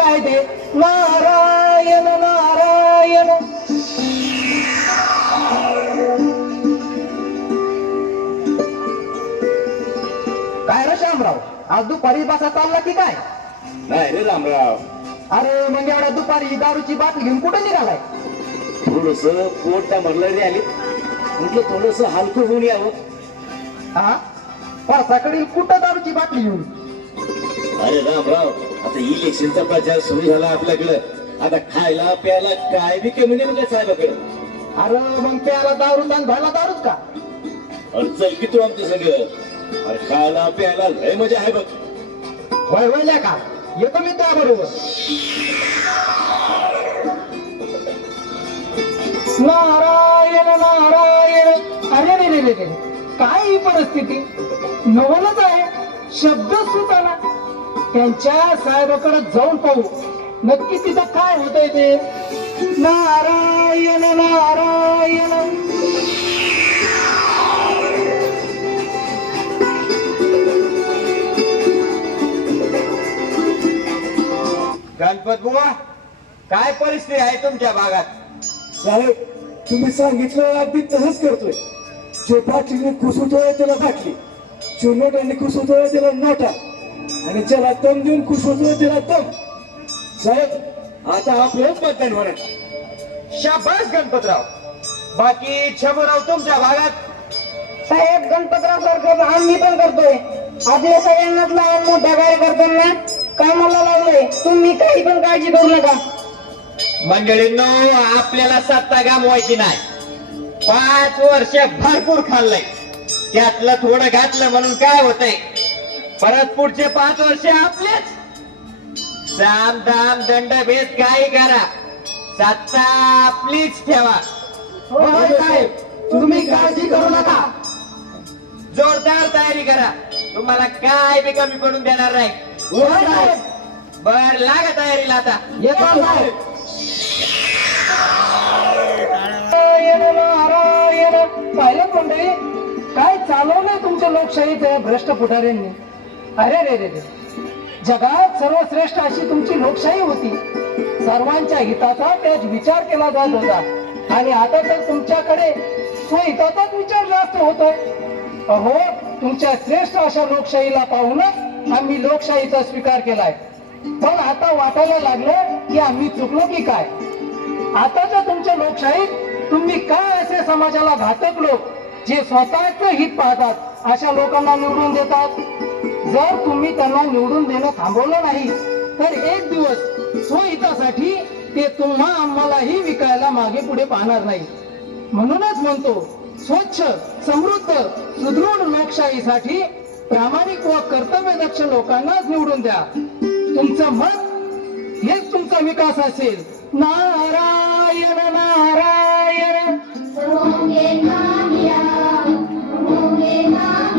काय ते नारायण नारायण. काय रे शामराव, आज दुपारी बसा चालला की काय? नाही रे रामराव, अरे मग एवढ्या दुपारी दारूची बाटली घेऊन कुठे निघालाय? थोडस पोट भरलेली आली, म्हटलं थोडस हलकं होऊन यावं. हा, पासाकडील कुठं दारूची बाटली घेऊन? अरे रामराव, आता इलेक्शनचा प्रचार सुरू झाला आपल्याकडं. आता खायला प्यायला काय बी कमी नाही म्हणजे साहेबाकडे. अरे मग प्याला दारू आणि भरला दारूच का? अरे चल की तू आमचं सगळं. अरे खायला प्यायला लय मजा आहे बघ. वय वयल्या का, येतो मी त्या बरोबर. नारायण नारायण. अरे रे रे रे रे, काय ही परिस्थिती, नवलच आहे, शब्द सुचाना. त्यांच्या साहेबाकडे जाऊन पाहू नक्की तिथं काय होतंय ते. नारायण नारायण. गणपत बुवा, काय परिस्थिती आहे तुमच्या भागात? साहेब, तुम्ही सांगितलं अगदी तसंच करतोय. जो बाटलीने खुसवतोय त्याला बाटली, जो नोटाने खुसवतोय त्याला नोटा, आणि ज्याला दम देऊन खुसवतोय त्याला दम. साहेब, आता आपलंच मतदान होणार. शाबास गणपतराव. बाकी छबराव तुमच्या भागात? साहेब, गणपतराव सारखं आम्ही पण करतोय. आपल्या सगळ्यांनाच लहान मोठ्या कार्यकर्त्यांना कामाला लावलंय. तुम्ही काही पण काळजी करू नका. मंडळींनो, आपल्याला सत्ता गमवायची नाही. 5 वर्ष भरपूर खाल्लंय, त्यातलं थोडं घातलं म्हणून काय होतंय, परत पुढचे 5 वर्ष आपलेच. साम दाम दंड भेद काही करा, सत्ता आपलीच ठेवा. होय साहेब, तुम्ही काळजी करू नका. जोरदार तयारी करा, तुम्हाला काय बी कमी पडून देणार नाही. होय साहेब. बर, लागा तयारीला आता. येतो साहेब. नारायण नारायण. पाहिलं मंडळी, काय चालवलंय तुमच्या लोकशाहीच्या भ्रष्ट पुढाऱ्यांनी. अरे रे रे रे, जगात सर्वश्रेष्ठ अशी तुमची लोकशाही होती. सर्वांच्या हिताचा त्याच विचार केला जात होता, आणि आता तर तुमच्याकडे स्वहिताचाच विचार जास्त होतोय. अहो, तुमच्या श्रेष्ठ अशा लोकशाहीला पाहूनच आम्ही लोकशाहीचा स्वीकार केलाय. पण आता वाटायला लागलं की आम्ही चुकलो की काय. आताच्या तुमच्या लोकशाहीत तुम्ही काय असे समाजाला घातक लोक, जे स्वतःच हित पाहतात, अशा लोकांना निवडून देतात. जर तुम्ही त्यांना निवडून देणं थांबवलं नाही तर एक दिवस स्वहितासाठी ते तुम्हा आम्हालाही विकायला मागे पुढे पाहणार नाही. म्हणूनच म्हणतो, स्वच्छ, समृद्ध, सुदृढ लोकशाहीसाठी प्रामाणिक व कर्तव्यदक्ष लोकांनाच निवडून द्या. तुमचं मत हेच तुमचा विकास असेल. नारायण नारायण. होंगे कामयाब, होंगे कामयाब.